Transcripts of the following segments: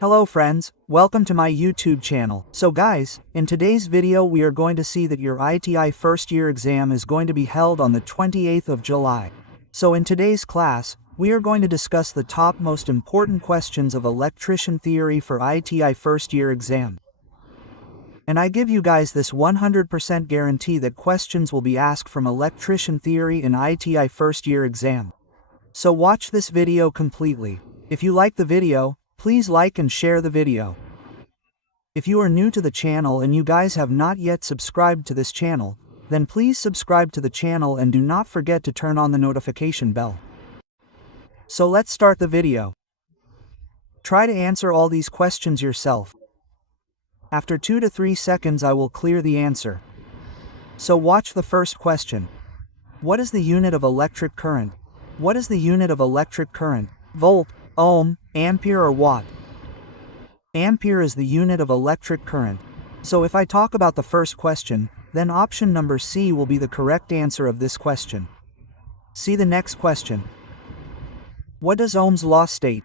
Hello friends, welcome to my YouTube channel. So guys, in today's video we are going to see that your ITI first year exam is going to be held on the 28th of July. So in today's class, we are going to discuss the top most important questions of electrician theory for ITI first year exam. And I give you guys this 100% guarantee that questions will be asked from electrician theory in ITI first year exam. So watch this video completely. If you like the video, please like and share the video. If you are new to the channel and you guys have not yet subscribed to this channel, then please subscribe to the channel and do not forget to turn on the notification bell. So let's start the video. Try to answer all these questions yourself. After 2 to 3 seconds I will clear the answer. So watch the first question. What is the unit of electric current? What is the unit of electric current? Volt, ohm, ampere or watt? Ampere is the unit of electric current. So if I talk about the first question, then option number C will be the correct answer of this question. See the next question. What does Ohm's law state?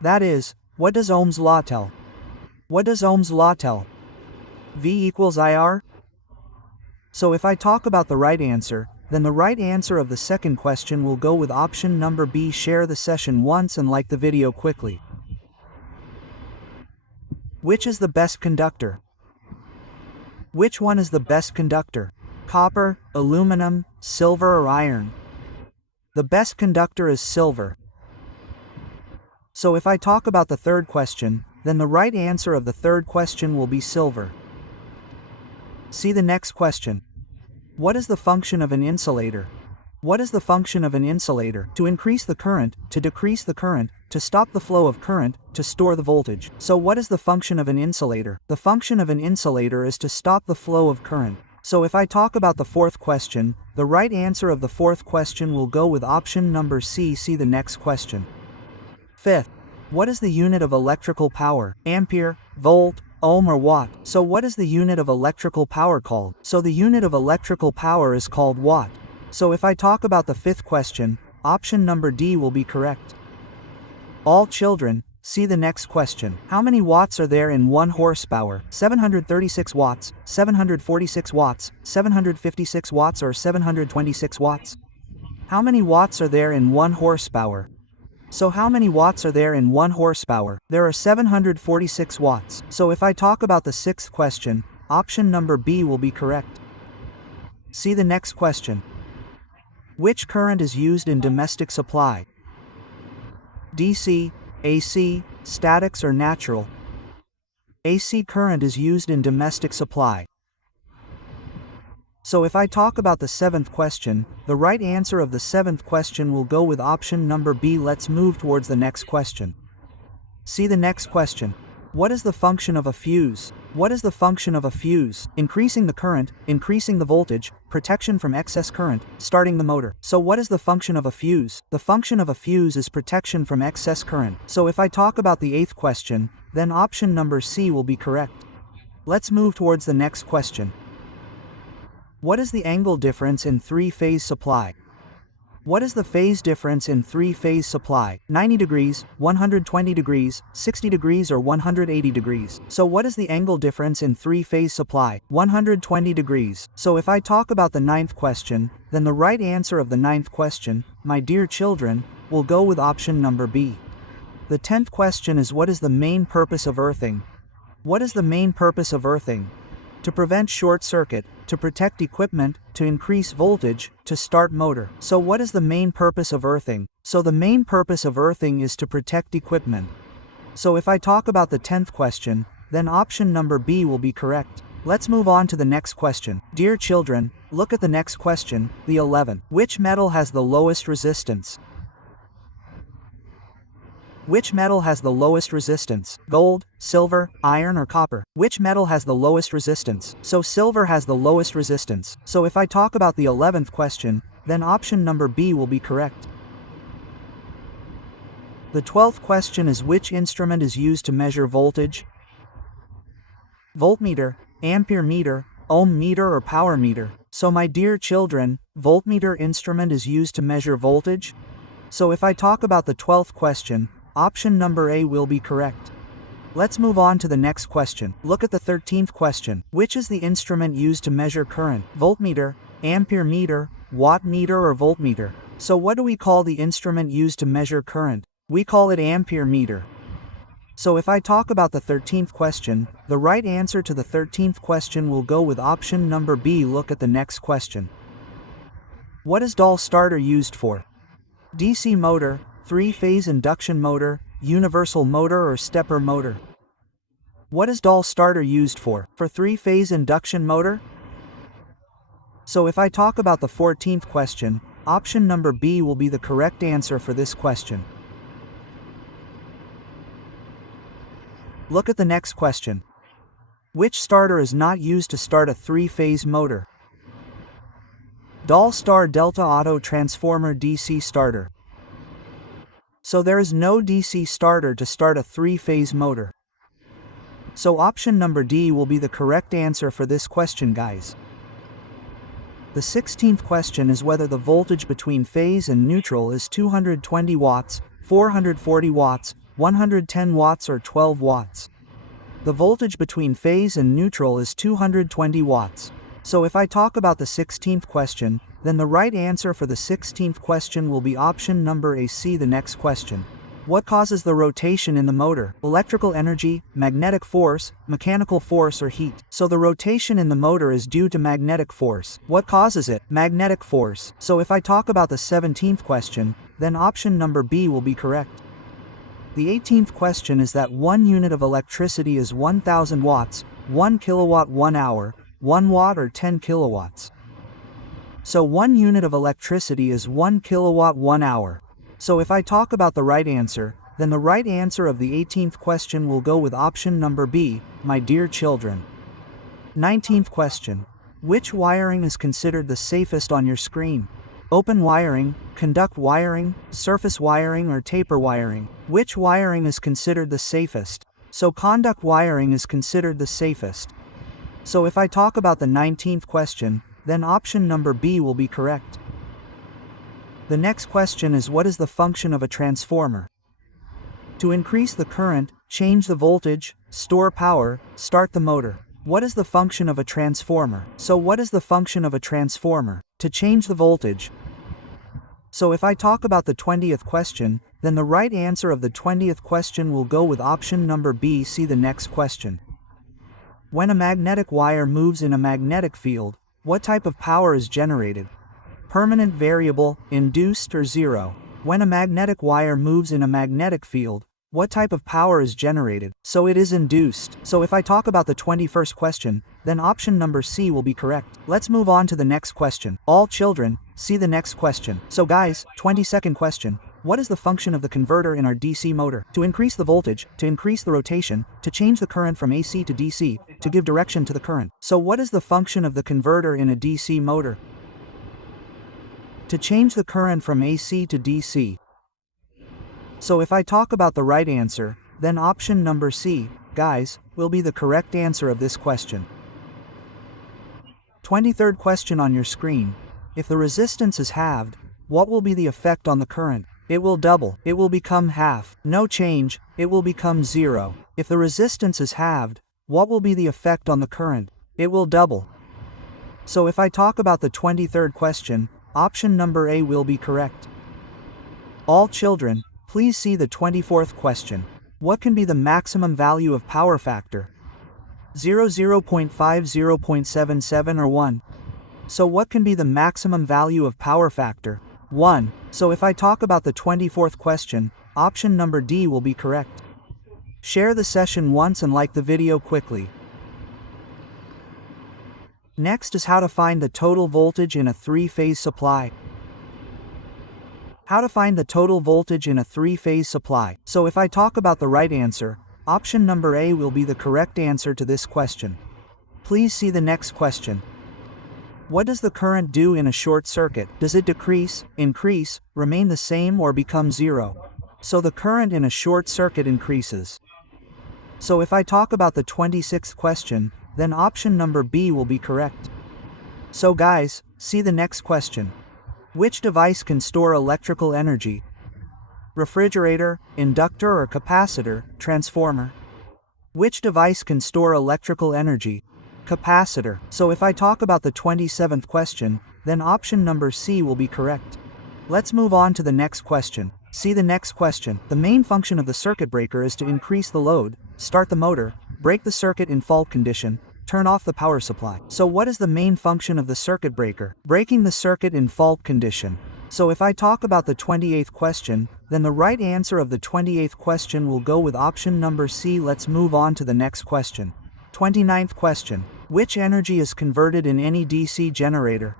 That is, what does Ohm's law tell? What does Ohm's law tell? V equals IR? So if I talk about the right answer, then the right answer of the second question will go with option number B. Share the session once and like the video quickly. Which is the best conductor? Which one is the best conductor? Copper, aluminum, silver or iron? The best conductor is silver. So if I talk about the third question, then the right answer of the third question will be silver. See the next question. What is the function of an insulator? What is the function of an insulator? To increase the current, to decrease the current, to stop the flow of current, to store the voltage. So what is the function of an insulator? The function of an insulator is to stop the flow of current. So if I talk about the fourth question, the right answer of the fourth question will go with option number C. See the next question. Fifth. What is the unit of electrical power? Ampere, volt, ohm or watt? So what is the unit of electrical power called? So the unit of electrical power is called watt. So if I talk about the fifth question, option number D will be correct. All children, see the next question. How many watts are there in 1 horsepower? 736 watts, 746 watts, 756 watts or 726 watts? How many watts are there in 1 horsepower? So how many watts are there in 1 horsepower? There are 746 watts. So if I talk about the sixth question, option number B will be correct. See the next question. Which current is used in domestic supply? DC, AC, statics or natural? AC current is used in domestic supply. So if I talk about the seventh question, the right answer of the seventh question will go with option number B. Let's move towards the next question. See the next question. What is the function of a fuse? What is the function of a fuse? Increasing the current, increasing the voltage, protection from excess current, starting the motor. So what is the function of a fuse? The function of a fuse is protection from excess current. So if I talk about the eighth question, then option number C will be correct. Let's move towards the next question. What is the angle difference in 3-phase supply? What is the phase difference in 3-phase supply? 90 degrees, 120 degrees, 60 degrees or 180 degrees. So what is the angle difference in 3-phase supply? 120 degrees. So if I talk about the ninth question, then the right answer of the ninth question, my dear children, will go with option number B. The 10th question is what is the main purpose of earthing? What is the main purpose of earthing? To prevent short circuit, to protect equipment, to increase voltage, to start motor. So what is the main purpose of earthing? So the main purpose of earthing is to protect equipment. So if I talk about the 10th question, then option number B will be correct. Let's move on to the next question. Dear children, look at the next question, the 11th. Which metal has the lowest resistance? Which metal has the lowest resistance? Gold, silver, iron or copper? Which metal has the lowest resistance? So silver has the lowest resistance. So if I talk about the 11th question, then option number B will be correct. The 12th question is which instrument is used to measure voltage? Voltmeter, ampere meter, ohm meter or power meter? So my dear children, voltmeter instrument is used to measure voltage. So if I talk about the 12th question, option number A will be correct. Let's move on to the next question. Look at the 13th question. Which is the instrument used to measure current? Voltmeter, ampere meter, watt meter, or voltmeter? So what do we call the instrument used to measure current? We call it ampere meter. So if I talk about the 13th question, the right answer to the 13th question will go with option number B. Look at the next question. What is doll starter used for? DC motor, three-phase induction motor, universal motor, or stepper motor? What is doll starter used for? For three-phase induction motor? So if I talk about the 14th question, option number B will be the correct answer for this question. Look at the next question. Which starter is not used to start a three-phase motor? Doll star delta auto transformer DC starter. So there is no DC starter to start a three-phase motor. So option number D will be the correct answer for this question, guys. The 16th question is whether the voltage between phase and neutral is 220 watts, 440 watts, 110 watts, or 12 watts. The voltage between phase and neutral is 220 watts. So if I talk about the 16th question, then the right answer for the 16th question will be option number A. See the next question. What causes the rotation in the motor? Electrical energy, magnetic force, mechanical force, or heat? So the rotation in the motor is due to magnetic force. What causes it? Magnetic force. So if I talk about the 17th question, then option number B will be correct. The 18th question is that 1 unit of electricity is 1000 watts, 1 kilowatt 1 hour, 1 watt, or 10 kilowatts. So 1 unit of electricity is 1 kilowatt 1 hour. So if I talk about the right answer, then the right answer of the 18th question will go with option number B, my dear children. 19th question. Which wiring is considered the safest on your screen? Open wiring, conduct wiring, surface wiring, or taper wiring? Which wiring is considered the safest? So conduct wiring is considered the safest. So if I talk about the 19th question, then option number B will be correct. The next question is, what is the function of a transformer? To increase the current, change the voltage, store power, start the motor. What is the function of a transformer? So what is the function of a transformer? To change the voltage. So if I talk about the 20th question, then the right answer of the 20th question will go with option number B. See the next question. When a magnetic wire moves in a magnetic field, what type of power is generated? Permanent, variable, induced, or zero? When a magnetic wire moves in a magnetic field, what type of power is generated? So it is induced. So if I talk about the 21st question, then option number C will be correct. Let's move on to the next question. All children, see the next question. So guys, 22nd question. What is the function of the converter in our DC motor? To increase the voltage, to increase the rotation, to change the current from AC to DC, to give direction to the current. So what is the function of the converter in a DC motor? To change the current from AC to DC. So if I talk about the right answer, then option number C, guys, will be the correct answer of this question. 23rd question on your screen. If the resistance is halved, what will be the effect on the current? It will double. It will become half. No change. It will become zero. If the resistance is halved, what will be the effect on the current? It will double. So if I talk about the 23rd question, option number A will be correct. All children, please see the 24th question. What can be the maximum value of power factor? 0, 0.5, 0.77, or 1? So what can be the maximum value of power factor? 1. So if I talk about the 24th question, option number D will be correct. Share the session once and like the video quickly. Next is how to find the total voltage in a three-phase supply. How to find the total voltage in a three-phase supply. So if I talk about the right answer, option number A will be the correct answer to this question. Please see the next question. What does the current do in a short circuit? Does it decrease, increase, remain the same, or become zero? So the current in a short circuit increases. So if I talk about the 26th question, then option number B will be correct. So guys, see the next question. Which device can store electrical energy? Refrigerator, inductor, or capacitor, transformer? Which device can store electrical energy? Capacitor. So if I talk about the 27th question, then option number C will be correct. Let's move on to the next question. See the next question. The main function of the circuit breaker is to increase the load, start the motor, break the circuit in fault condition, turn off the power supply. So what is the main function of the circuit breaker? Breaking the circuit in fault condition. So if I talk about the 28th question, then the right answer of the 28th question will go with option number C. Let's move on to the next question. 29th question. Which energy is converted in any DC generator?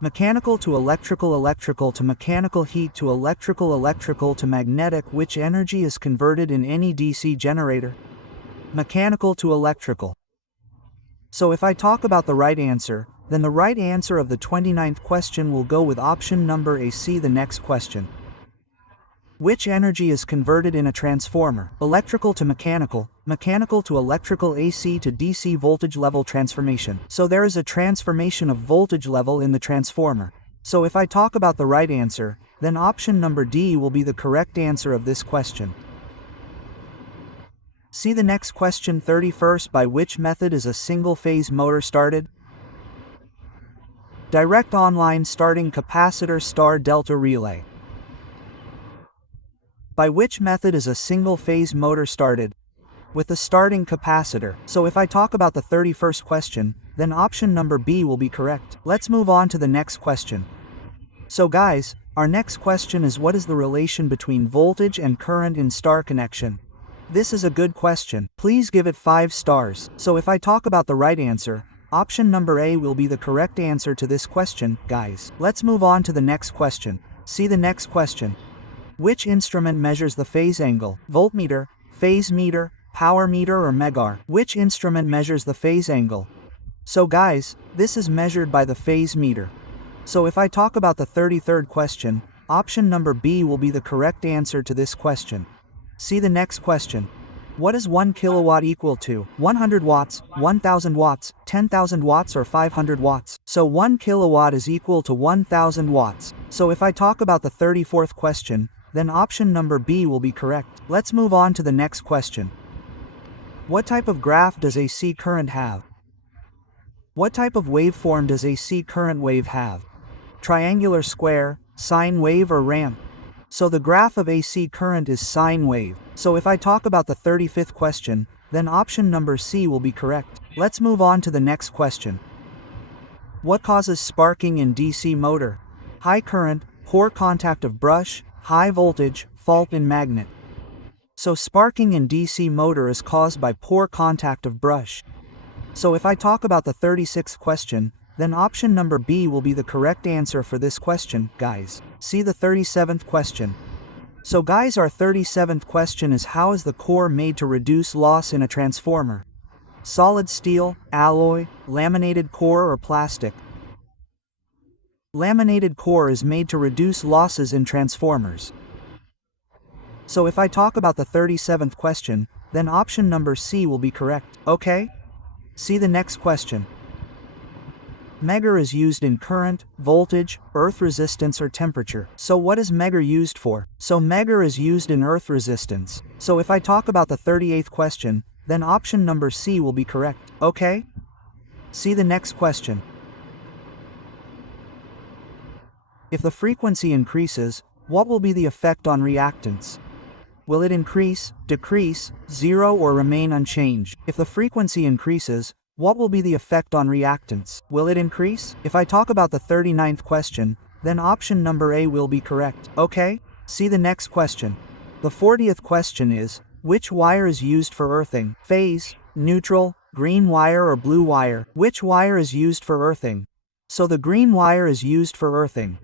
Mechanical to electrical, electrical to mechanical, heat to electrical, electrical to magnetic. Which energy is converted in any DC generator? Mechanical to electrical. So if I talk about the right answer, then the right answer of the 29th question will go with option number A. See the next question. Which energy is converted in a transformer? Electrical to mechanical, mechanical to electrical, AC to DC voltage level transformation. So there is a transformation of voltage level in the transformer. So if I talk about the right answer, then option number D will be the correct answer of this question. See the next question. 31st. By which method is a single-phase motor started? Direct online starting, capacitor, star delta relay. By which method is a single-phase motor started? With the starting capacitor. So if I talk about the 31st question, then option number B will be correct. Let's move on to the next question. So guys, our next question is, what is the relation between voltage and current in star connection? This is a good question. Please give it 5 stars. So if I talk about the right answer, option number A will be the correct answer to this question, guys. Let's move on to the next question. See the next question. Which instrument measures the phase angle? Voltmeter, phase meter, power meter, or megar? Which instrument measures the phase angle? So guys, this is measured by the phase meter. So if I talk about the 33rd question, option number B will be the correct answer to this question. See the next question. What is 1 kilowatt equal to? 100 watts, 1000 watts, 10,000 watts, or 500 watts? So 1 kilowatt is equal to 1000 watts. So if I talk about the 34th question, then option number B will be correct. Let's move on to the next question. What type of graph does AC current have? What type of waveform does AC current wave have? Triangular, square, sine wave, or ramp? So the graph of AC current is sine wave. So if I talk about the 35th question, then option number C will be correct. Let's move on to the next question. What causes sparking in DC motor? High current, poor contact of brush, high voltage, fault in magnet. So sparking in DC motor is caused by poor contact of brush. So if I talk about the 36th question, then option number B will be the correct answer for this question, guys. See the 37th question. So guys, our 37th question is, how is the core made to reduce loss in a transformer? Solid steel, alloy, laminated core, or plastic? Laminated core is made to reduce losses in transformers. So if I talk about the 37th question, then option number C will be correct. Okay? See the next question. Megar is used in current, voltage, earth resistance, or temperature. So what is megar used for? So megar is used in earth resistance. So if I talk about the 38th question, then option number C will be correct. Okay? See the next question. If the frequency increases, what will be the effect on reactance? Will it increase, decrease, zero, or remain unchanged? If the frequency increases, what will be the effect on reactance? Will it increase? If I talk about the 39th question, then option number A will be correct. Okay? See the next question. The 40th question is, which wire is used for earthing? Phase, neutral, green wire, or blue wire? Which wire is used for earthing? So the green wire is used for earthing.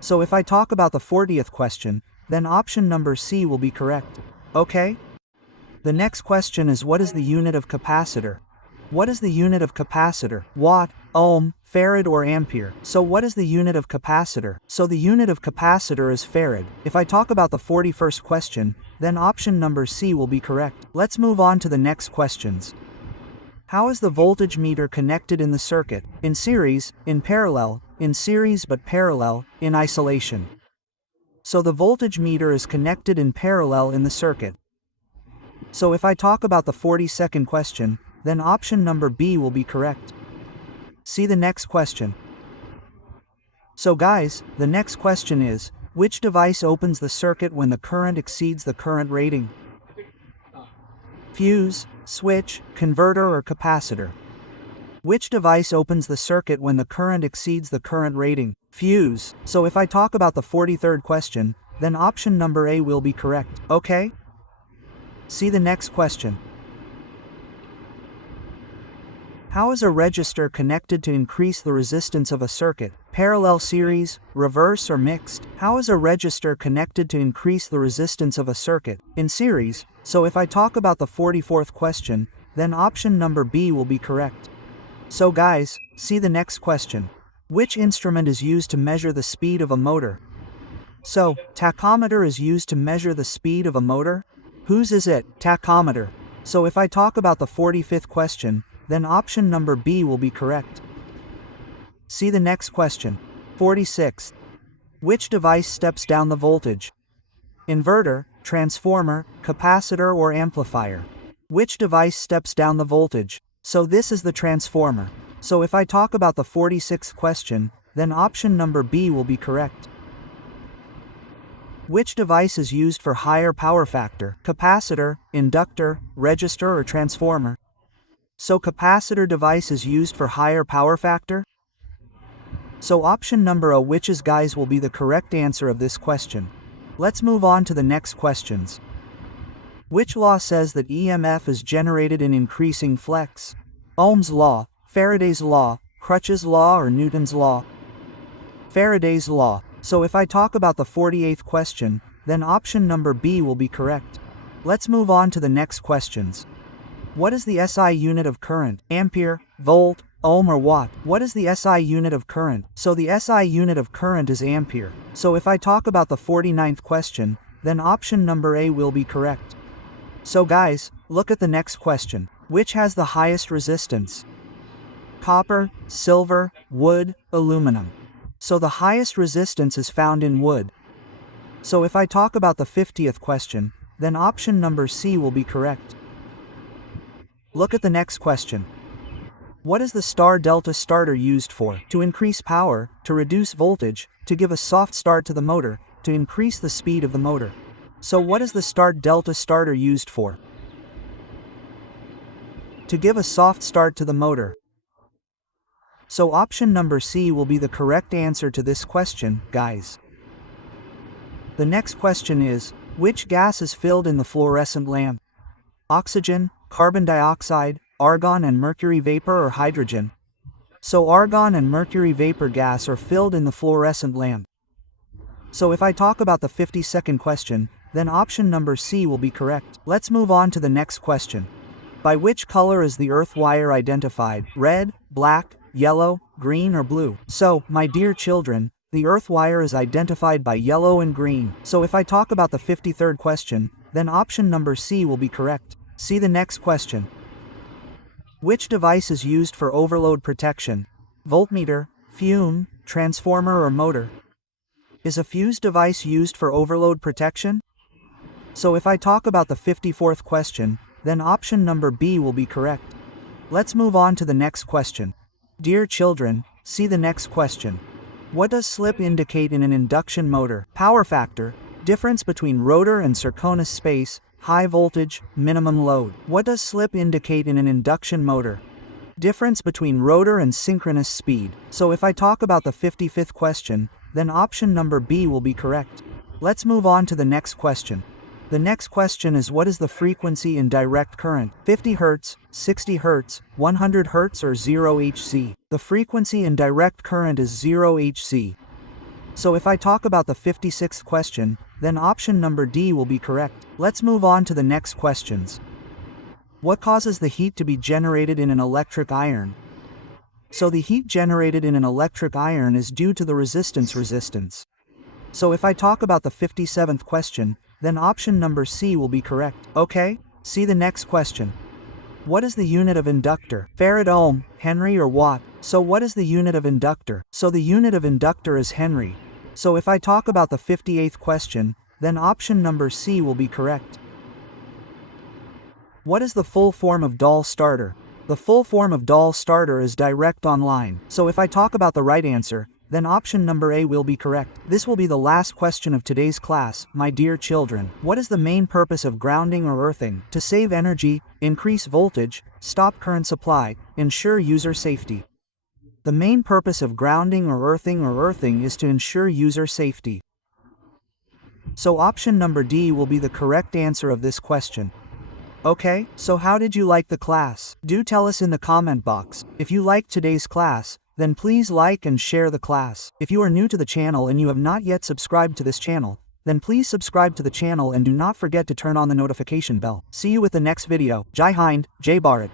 So if I talk about the 40th question, then option number C will be correct. Okay? The next question is, what is the unit of capacitor? What is the unit of capacitor? Watt, ohm, farad, or ampere? So what is the unit of capacitor? So the unit of capacitor is farad. If I talk about the 41st question, then option number C will be correct. Let's move on to the next questions. How is the voltage meter connected in the circuit? In series, in parallel, in series but parallel, in isolation. So the voltage meter is connected in parallel in the circuit. So if I talk about the 42nd question, then option number B will be correct. See the next question. So guys, the next question is, which device opens the circuit when the current exceeds the current rating? Fuse, switch, converter or capacitor? Which device opens the circuit when the current exceeds the current rating? Fuse. So if I talk about the 43rd question, then option number A will be correct. Okay? See the next question. How is a resistor connected to increase the resistance of a circuit? Parallel series, reverse or mixed? How is a resistor connected to increase the resistance of a circuit? In series. So if I talk about the 44th question, then option number B will be correct. So guys, see the next question. Which instrument is used to measure the speed of a motor? So, tachometer is used to measure the speed of a motor? Whose is it? Tachometer. So if I talk about the 45th question, then option number B will be correct. See the next question. 46. Which device steps down the voltage? Inverter, transformer, capacitor or amplifier? Which device steps down the voltage? So this is the transformer. So if I talk about the 46th question, then option number B will be correct. Which device is used for higher power factor? Capacitor, inductor, resistor or transformer? So capacitor device is used for higher power factor? So option number A, which is guys will be the correct answer of this question. Let's move on to the next questions. Which law says that EMF is generated in increasing flex? Ohm's law, Faraday's law, Crutch's law or Newton's law? Faraday's law. So if I talk about the 48th question, then option number B will be correct. Let's move on to the next questions. What is the SI unit of current? Ampere, volt, ohm or watt? What is the SI unit of current? So the SI unit of current is ampere. So if I talk about the 49th question, then option number A will be correct. So guys, look at the next question. Which has the highest resistance? Copper, silver, wood, aluminum. So the highest resistance is found in wood. So if I talk about the 50th question, then option number C will be correct. Look at the next question. What is the star-delta starter used for? To increase power, to reduce voltage, to give a soft start to the motor, to increase the speed of the motor. So what is the star-delta starter used for? To give a soft start to the motor. So option number C will be the correct answer to this question, guys. The next question is, which gas is filled in the fluorescent lamp? Oxygen, carbon dioxide, argon and mercury vapor or hydrogen? So argon and mercury vapor gas are filled in the fluorescent lamp. So if I talk about the 52nd question, then option number C will be correct. Let's move on to the next question. By which color is the earth wire identified? Red, black, yellow, green or blue? So, my dear children, the earth wire is identified by yellow and green. So if I talk about the 53rd question, then option number C will be correct. See the next question. Which device is used for overload protection? Voltmeter, fume, transformer or motor? Is a fuse device used for overload protection? So if I talk about the 54th question, then option number B will be correct. Let's move on to the next question. Dear children, see the next question. What does slip indicate in an induction motor? Power factor, difference between rotor and synchronous space, high voltage, minimum load. What does slip indicate in an induction motor? Difference between rotor and synchronous speed. So if I talk about the 55th question, then option number B will be correct. Let's move on to the next question. The next question is, what is the frequency in direct current? 50 Hz, 60 Hz, 100 Hz or 0 Hz? The frequency in direct current is 0 Hz. So if I talk about the 56th question, then option number D will be correct. Let's move on to the next questions. What causes the heat to be generated in an electric iron? So the heat generated in an electric iron is due to the resistance. So if I talk about the 57th question, then option number C will be correct. Okay? See the next question. What is the unit of inductor? Farad, ohm, Henry or watt? So what is the unit of inductor? So the unit of inductor is Henry. So if I talk about the 58th question, then option number C will be correct. What is the full form of doll starter? The full form of doll starter is direct online. So if I talk about the right answer, then option number A will be correct. This will be the last question of today's class, my dear children. What is the main purpose of grounding or earthing? To save energy, increase voltage, stop current supply, ensure user safety. The main purpose of grounding or earthing is to ensure user safety. So option number D will be the correct answer of this question. Okay, so how did you like the class? Do tell us in the comment box. If you liked today's class, then please like and share the class. If you are new to the channel and you have not yet subscribed to this channel, then please subscribe to the channel and do not forget to turn on the notification bell. See you with the next video. Jai Hind, Jai Bharat.